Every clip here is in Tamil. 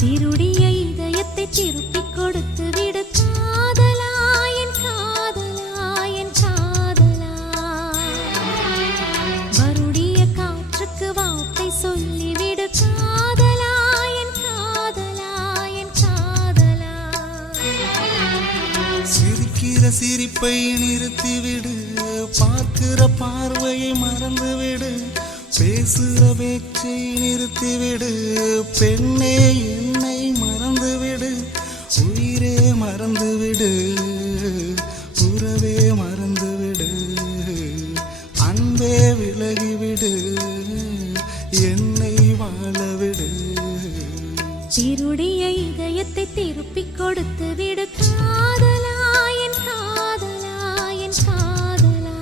திருடிய இதயத்தை திருப்பிக் கொடுத்து விடு காதலா, என் காதலா, என் காதலா. வருடிய காற்றுக்கு வார்த்தை சொல்லிவிடு காதலா, என் காதலா, என் காதலா. சிரிக்கிற சிரிப்பை நிறுத்திவிடு, பார்க்கிற பார்வையை மறந்துவிடு, பேசுகிற பேச்சை நிறுத்திவிடு, பெண்ணே என்னை மறந்துவிடு, உயிரே மறந்துவிடு, உறவே மறந்துவிடு, அன்பே விலகிவிடு, என்னை வாழவிடு. திருடிய இதயத்தை திருப்பிக் கொடுத்து விடு காதலா, என் காதலா, என் காதலா.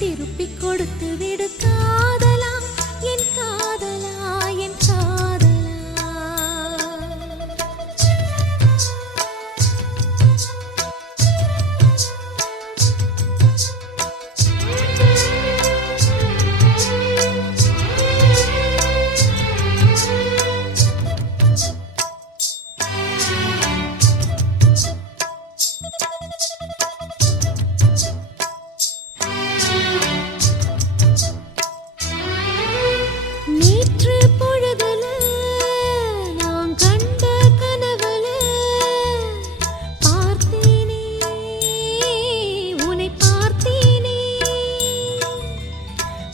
திருப்பிக் கொடுத்து விடு காதலா, என் காதலா, என் காதலா. நேற்று பொழுதுல நான் கண்ட கனவுல பார்த்தேனே, உன்னை பார்த்தேனே.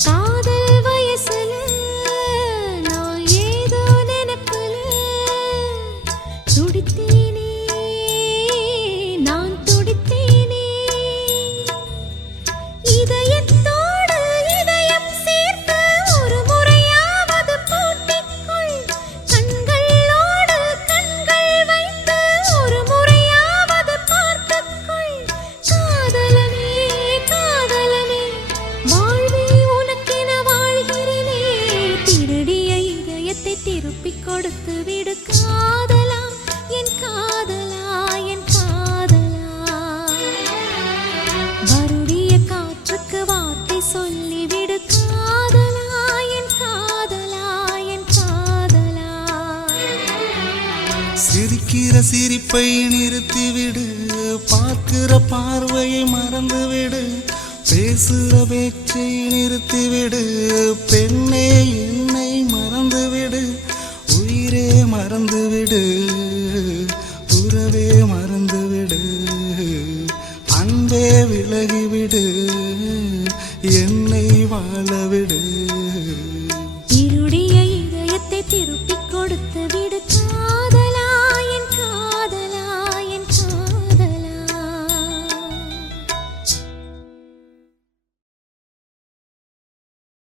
காதல் வயசுல நான் ஏதோ நினைப்புல துடித்தேனே, நான் துடித்தேனே. இதயத்தோடு இதயம் சேர்த்து ஒரு முறையாவது பூட்டிக்கொள், கண்களோடு கண்கள் வைத்து ஒரு முறையாவது பார்த்துக்கொள். காதலனே, காதலனே, வாழ்வே உனக்கென வாழ்கிறேனே. திருடிய இதயத்தை திருப்பிக் கொடுத்து விடு காதலா, என் காதலா, என் காதலா. வருடிய காற்றுக்கு வார்த்தை சொல்லிவிடு காதலா, என் காதலா, என் காதலா. சிரிக்கிற சிரிப்பை நிறுத்திவிடு, பார்க்கிற பார்வையை மறந்துவிடு, பேசுகிற பேச்சை நிறுத்திவிடு, பெண்ணே என்னை மறந்துவிடு, உயிரே மறந்துவிடு, உறவே மறந்துவிடு, அன்பே விலகிவிடு, என்னை வாழவிடு.